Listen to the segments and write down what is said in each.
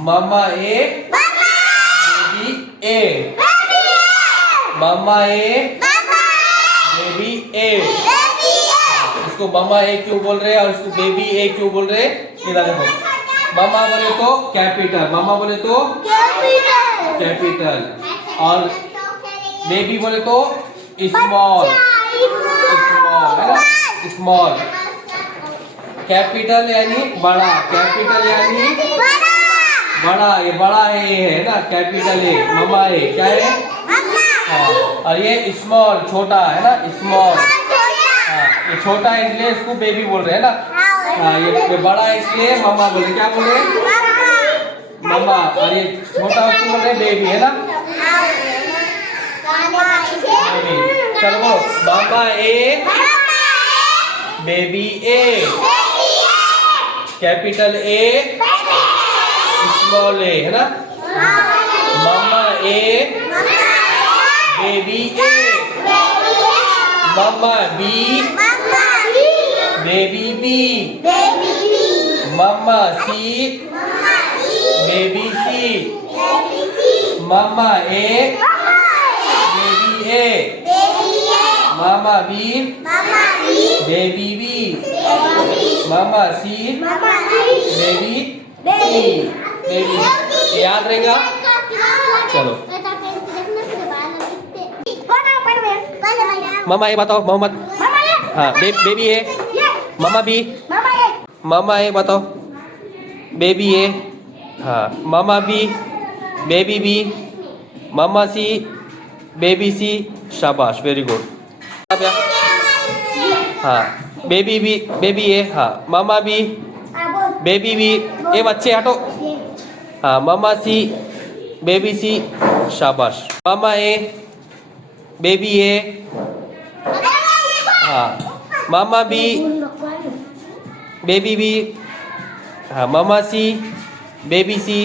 Mama A, baby A, mama A, baby ए। इसको मामा ए क्यों बोल रहे हैं और इसको बेबी ए क्यों बोल रहे हैं? इधर देखो, मामा बोले तो कैपिटल, मामा बोले तो कैपिटल, और बेबी बोले तो स्मॉल, स्मॉल है ना, स्मॉल। कैपिटल यानी बड़ा, कैपिटल यानी बड़ा, ये बड़ा है, ये है ना कैपिटल है, मामा है, क्या है? हाँ, और ये स्मॉल छोटा है ना, स्मॉल। हाँ, ये छोटा है इसलिए इसको बेबी बोल रहे हैं ना। हाँ, ये बड़ा है इसलिए मामा बोले, क्या बोले? मामा। और ये छोटा उसको बोल रहे बेबी, है ना, बेबी। चलो बोलो, mama A, baby A, capital A, small A, है ना। Mama A, baby A, mama B, baby B, mama C, baby C, mama A, baby A, mama B, baby B, mama C, baby C, baby. याद रहेगा? चलो, मामा ए बताओ, मोहम्मद। हाँ, baby A, mama B, मामा ए बताओ, baby ए। हाँ, मामा B, baby B, mama C, baby सी। शाबाश, very good. हाँ, baby B, baby ए। हाँ, मामा बी, बेबी बी। ए बच्चे हटो। हाँ, मामा सी, बेबी सी। शाबाश। मामा ए, बेबी ए। हाँ, मामा बी, बेबी बी। हाँ, मामा सी, बेबी सी।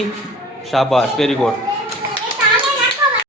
शाबाश, वेरी गुड।